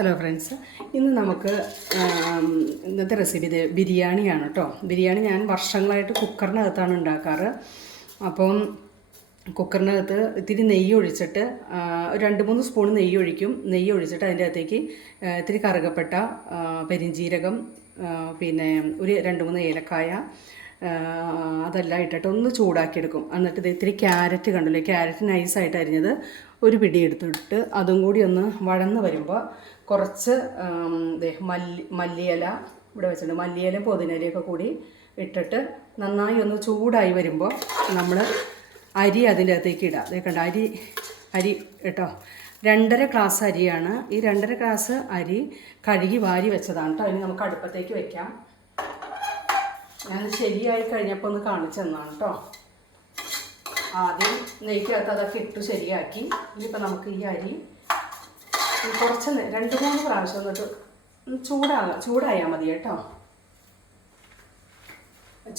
Hello friends, ഇന്ന് നമുക്ക് ഇന്നത്തെ റെസിപ്പി ബിരിയാണിയാണ് കേട്ടോ. ബിരിയാണി ഞാൻ വർഷങ്ങളായിട്ട് കുക്കറിനകത്താണ് ഉണ്ടാക്കാറ്. അപ്പം കുക്കറിനകത്ത് ഇത്തിരി നെയ്യ് ഒഴിച്ചിട്ട് 2-3 സ്പൂൺ നെയ്യ് ഒഴിക്കും. നെയ്യ് ഒഴിച്ചിട്ട് അതിൻ്റെ അകത്തേക്ക് ഇത്തിരി കറുകപ്പട്ട, പെരിഞ്ജീരകം, പിന്നെ ഒരു 2-3 ഏലക്കായ, അതെല്ലാം ഇട്ടിട്ട് ഒന്ന് ചൂടാക്കിയെടുക്കും. എന്നിട്ട് ഇത് ഇത്തിരി ക്യാരറ്റ് കണ്ടല്ലോ, ക്യാരറ്റ് നൈസായിട്ട് അരിഞ്ഞത് ഒരു പിടി എടുത്തിട്ട് അതും കൂടി ഒന്ന് വഴന്ന് വരുമ്പോൾ കുറച്ച് മല്ലിയില ഇവിടെ വെച്ചിട്ടുണ്ട്. മല്ലിയില പുതിനയിലയൊക്കെ കൂടി ഇട്ടിട്ട് നന്നായി ഒന്ന് ചൂടായി വരുമ്പോൾ നമ്മൾ അരി അതിൻ്റെ അകത്തേക്ക് ഇടുക. അതേ കണ്ട അരി കേട്ടോ, 2.5 ഗ്ലാസ് അരിയാണ്. ഈ 2.5 ഗ്ലാസ് അരി കഴുകി വാരി വെച്ചതാണ് കേട്ടോ. അതിന് നമുക്ക് അടുപ്പത്തേക്ക് വെക്കാം. ഞാൻ ശരിയായി കഴിഞ്ഞപ്പോൾ ഒന്ന് കാണിച്ചു തന്നാണ് കേട്ടോ. ആദ്യം നെയ്ക്കകത്ത് അതൊക്കെ ഇട്ട് ശരിയാക്കി. ഇനിയിപ്പോൾ നമുക്ക് ഈ അരി കുറച്ച് 2-3 പ്രാവശ്യം എന്നിട്ട് ചൂടായാൽ മതി കേട്ടോ.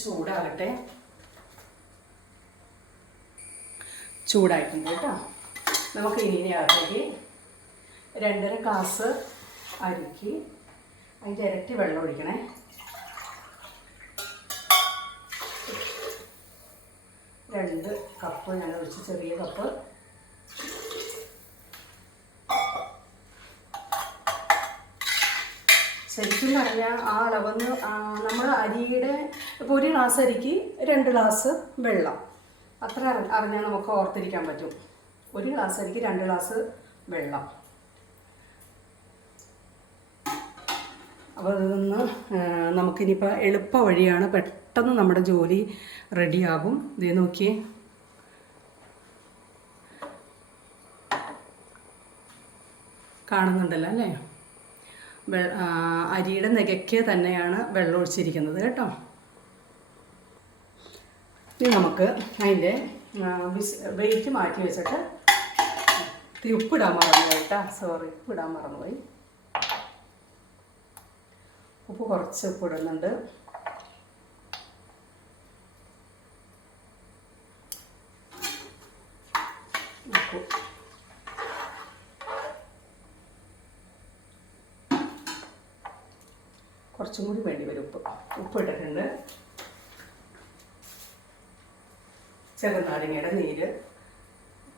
ചൂടാകട്ടെ. ചൂടായിട്ടുണ്ട് കേട്ടോ. നമുക്ക് ഇനി അകത്തേക്ക് 2.5 ഗ്ലാസ് അരിക്ക് അതിൻ്റെ ഇരട്ടി വെള്ളം ഒഴിക്കണേ. രണ്ട് കപ്പ് ഞാൻ ഒഴിച്ച്, ചെറിയ കപ്പ്. ശരിക്കും പറഞ്ഞാൽ ആ അളവെന്ന് നമ്മൾ അരിയുടെ ഇപ്പോൾ 1 ഗ്ലാസ് അരിക്ക് 2 ഗ്ലാസ് വെള്ളം, അത്ര അറിഞ്ഞാൽ നമുക്ക് ഓർത്തിരിക്കാൻ പറ്റും. 1 ഗ്ലാസ് അരിക്ക് 2 ഗ്ലാസ് വെള്ളം. അപ്പോൾ അതൊന്ന് നമുക്കിനിയിപ്പോൾ എളുപ്പ വഴിയാണ്, പെട്ടെന്ന് നമ്മുടെ ജോലി റെഡിയാകും. ഇതേ നോക്കിയേ, കാണുന്നുണ്ടല്ലോ അല്ലേ? അരിയുടെ നെകയ്ക്ക് തന്നെയാണ് വെള്ളം ഒഴിച്ചിരിക്കുന്നത് കേട്ടോ. ഇനി നമുക്ക് അതിൻ്റെ വെയിറ്റ് മാറ്റി വെച്ചിട്ട് ഉപ്പിടാൻ മറന്നുപോയി കേട്ടോ. സോറി, ഉപ്പിടാൻ മറന്നുപോയി. ഉപ്പ് കുറച്ച് ഉപ്പിടുന്നുണ്ട്. കുറച്ചും കൂടി വേണ്ടി വരും ഉപ്പ് ഇട്ടിട്ടുണ്ട്. ചെറുനാരങ്ങയുടെ നീര്,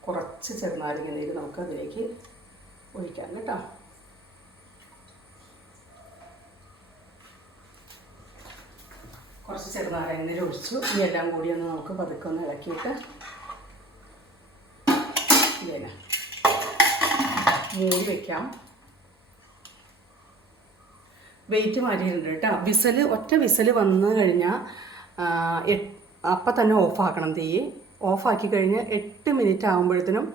കുറച്ച് ചെറുനാരങ്ങ നീര് നമുക്ക് അതിലേക്ക് ഒഴിക്കാം കേട്ടോ. കുറച്ച് ചെറുനാരങ്ങ നീര് ഒഴിച്ചു. ഈ എല്ലാം കൂടി ഒന്ന് നമുക്ക് പതുക്കെ ഒന്ന് ഇളക്കിയിട്ട് ഇങ്ങനെ മൂടി വയ്ക്കാം. വെയിറ്റ് മാറ്റിയിട്ടുണ്ട് കേട്ടോ. ഒറ്റ വിസൽ വന്നു കഴിഞ്ഞാൽ അപ്പം തന്നെ ഓഫാക്കണം. തീ ഓഫാക്കി കഴിഞ്ഞ് 8 മിനിറ്റ് ആകുമ്പോഴത്തേനും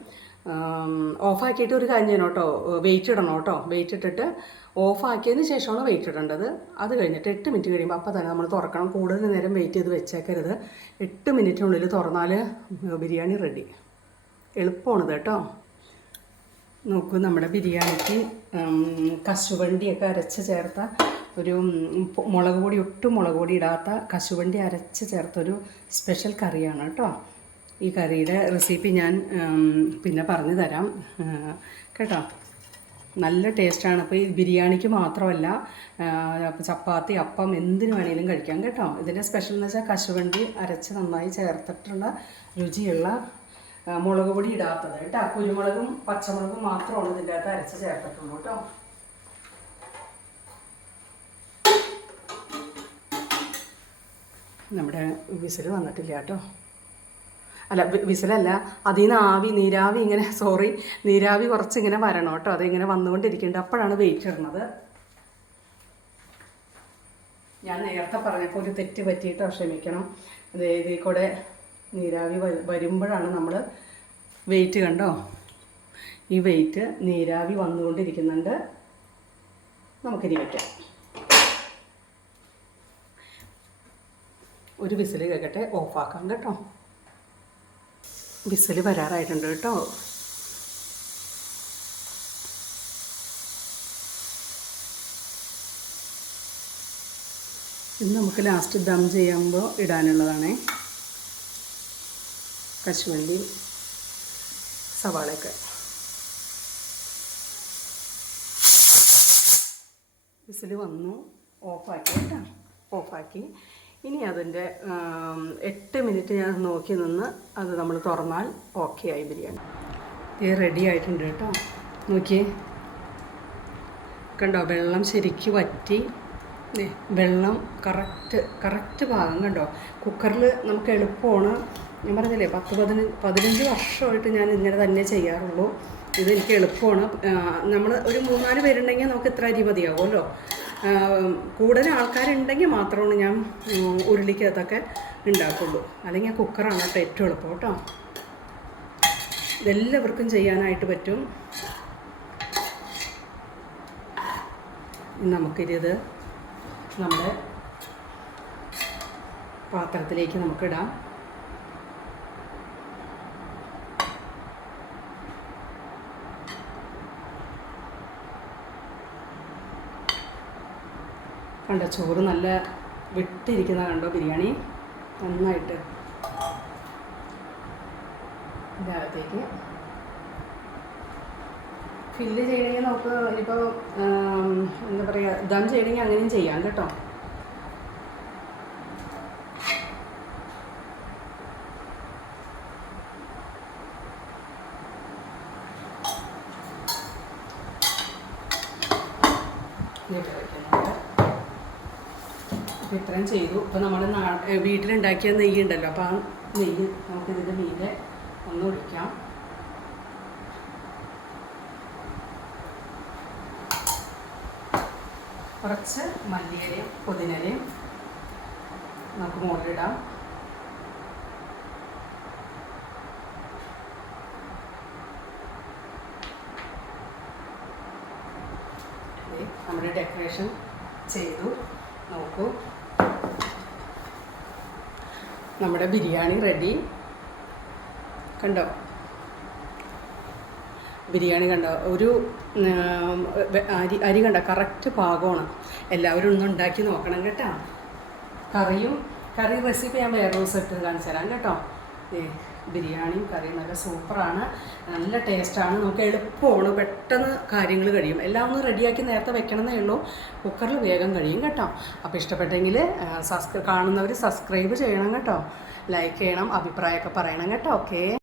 ഓഫാക്കിയിട്ട് ഒരു കാര്യം ചെയ്യണം കേട്ടോ, വെയിറ്റ് ഇടണം കേട്ടോ. വെയിറ്റ് ഇട്ടിട്ട് ഓഫാക്കിയതിന് ശേഷമാണ് വെയിറ്റ് ഇടേണ്ടത്. അത് കഴിഞ്ഞിട്ട് 8 മിനിറ്റ് കഴിയുമ്പോൾ അപ്പം തന്നെ നമ്മൾ തുറക്കണം. കൂടുതൽ നേരം വെയിറ്റ് ചെയ്ത് വെച്ചേക്കരുത്. 8 മിനിറ്റിനുള്ളിൽ തുറന്നാൽ ബിരിയാണി റെഡി. എളുപ്പമാണിത് കേട്ടോ. നോക്കൂ, നമ്മുടെ ബിരിയാണിക്ക് കശുവണ്ടിയൊക്കെ അരച്ച് ചേർത്ത ഒരു മുളക് പൊടി, ഒട്ടും മുളക് പൊടി ഇടാത്ത കശുവണ്ടി അരച്ച് ചേർത്തൊരു സ്പെഷ്യൽ കറിയാണ് കേട്ടോ. ഈ കറിയുടെ റെസിപ്പി ഞാൻ പിന്നെ പറഞ്ഞു തരാം കേട്ടോ. നല്ല ടേസ്റ്റാണ്. അപ്പോൾ ഈ ബിരിയാണിക്ക് മാത്രമല്ല, ചപ്പാത്തി, അപ്പം എന്തിനു വേണമെങ്കിലും കഴിക്കാം കേട്ടോ. ഇതിൻ്റെ സ്പെഷ്യൽ എന്ന് വെച്ചാൽ കശുവണ്ടി അരച്ച് നന്നായി ചേർത്തിട്ടുള്ള രുചിയുള്ള, മുളക് പൊടി ഇടാത്തത് കേട്ടോ. കുരുമുളകും പച്ചമുളകും മാത്രമാണ് ഇതിൻ്റെ അകത്ത് അരച്ച് ചേർത്തിട്ടുള്ളൂ കേട്ടോ. നമ്മുടെ വിസിൽ വന്നിട്ടില്ല കേട്ടോ. അല്ല, വിസിലല്ല, അതിൽ നിന്ന് നീരാവി ഇങ്ങനെ, നീരാവി കുറച്ചിങ്ങനെ വരണം കേട്ടോ. അതിങ്ങനെ വന്നുകൊണ്ടിരിക്കുന്നുണ്ട്. അപ്പോഴാണ് വെയിറ്റ് ഇടുന്നത്. ഞാൻ നേരത്തെ പറഞ്ഞപ്പോൾ ഒരു തെറ്റ് പറ്റിയിട്ടോ, ക്ഷമിക്കണം. ഇതിൽ കൂടെ നീരാവി വരുമ്പോഴാണ് നമ്മൾ വെയിറ്റ്, കണ്ടോ, ഈ വെയിറ്റ് നീരാവി വന്നുകൊണ്ടിരിക്കുന്നുണ്ട്. നമുക്കിനി വയ്ക്കാം. ഒരു വിസിൽ കേൾക്കട്ടെ, ഓഫാക്കാം കേട്ടോ. വിസിൽ വരാറായിട്ടുണ്ട് കേട്ടോ. ഇത് നമുക്ക് ലാസ്റ്റ് ദം ചെയ്യുമ്പോൾ ഇടാനുള്ളതാണേ. കശുവണ്ടി, സവാളയൊക്കെ വിസിൽ വന്നു, ഓഫാക്കി കേട്ടോ. ഓഫാക്കി. ഇനി അതിൻ്റെ 8 മിനിറ്റ് ഞാൻ നോക്കി നിന്ന് അത് നമ്മൾ തുറന്നാൽ ഓക്കെ ആയി ബിരിയാണി. ഇത് റെഡി ആയിട്ടുണ്ട് കേട്ടോ. നോക്കിയേ, കണ്ടോ, വെള്ളം ശരിക്കും വറ്റി. വെള്ളം കറക്റ്റ് പാകം കണ്ടോ. കുക്കറിൽ നമുക്ക് എളുപ്പമാണ്. ഞാൻ പറഞ്ഞില്ലേ 10-15 വർഷമായിട്ട് ഞാൻ ഇങ്ങനെ തന്നെ ചെയ്യാറുള്ളൂ. ഇതെനിക്ക് എളുപ്പമാണ്. നമ്മൾ ഒരു 3-4 പേരുണ്ടെങ്കിൽ നമുക്ക് ഇത്ര അരി മതിയാവുമല്ലോ. കൂടുതൽ ആൾക്കാരുണ്ടെങ്കിൽ മാത്രമാണ് ഞാൻ ഉരുളിക്കകത്തൊക്കെ ഉണ്ടാക്കുള്ളൂ. അല്ലെങ്കിൽ കുക്കറാണ് കേട്ടോ ഏറ്റവും എളുപ്പം കേട്ടോ. ഇതെല്ലാവർക്കും ചെയ്യാനായിട്ട് പറ്റും. നമുക്കിത് നമ്മുടെ പാത്രത്തിലേക്ക് നമുക്കിടാം. കണ്ടോ, ചോറ് നല്ല വിട്ടിരിക്കുന്ന കണ്ടോ ബിരിയാണി. നന്നായിട്ട് ഇതിനകത്തേക്ക് ഫില്ല് ചെയ്യണമെങ്കിൽ നമുക്ക് ഇനിയിപ്പോൾ എന്താ പറയുക, ദം ചെയ്യണമെങ്കിൽ അങ്ങനെയും ചെയ്യാം കേട്ടോ. അപ്പോൾ ഇത്രയും ചെയ്തു. ഇപ്പോൾ നമ്മൾ വീട്ടിലുണ്ടാക്കിയ നെയ്യ് ഉണ്ടല്ലോ, അപ്പോൾ ആ നെയ്യ് നമുക്കിതിൻ്റെ മീതെ ഒന്ന് ഒഴിക്കാം. കുറച്ച് മല്ലിയിലയും പുതിനയിലയും നമുക്ക് മുകളിലിടാം. നമ്മുടെ ഡെക്കറേഷൻ ചെയ്തു. നോക്കൂ, നമ്മുടെ ബിരിയാണി റെഡി. കണ്ടോ ബിരിയാണി, കണ്ടോ, ഒരു അരി കണ്ടോ, കറക്റ്റ് പാകമാണ്. എല്ലാവരും ഒന്നും ഉണ്ടാക്കി നോക്കണം കേട്ടോ. കറി റെസിപ്പി ഞാൻ വേറെ ദിവസം ഇട്ട് കാണിച്ചു തരാം കേട്ടോ. ബിരിയാണിയും കറിയും നല്ല സൂപ്പറാണ്, നല്ല ടേസ്റ്റാണ്. നമുക്ക് എളുപ്പമാണ്, പെട്ടെന്ന് കാര്യങ്ങൾ കഴിയും. എല്ലാം ഒന്ന് റെഡിയാക്കി നേരത്തെ വെക്കണമെന്നേ ഉള്ളൂ. കുക്കറിൽ വേഗം കഴിയും കേട്ടോ. അപ്പോൾ ഇഷ്ടപ്പെട്ടെങ്കിൽ കാണുന്നവർ സബ്സ്ക്രൈബ് ചെയ്യണം കേട്ടോ. ലൈക്ക് ചെയ്യണം, അഭിപ്രായമൊക്കെ പറയണം കേട്ടോ. ഓക്കേ.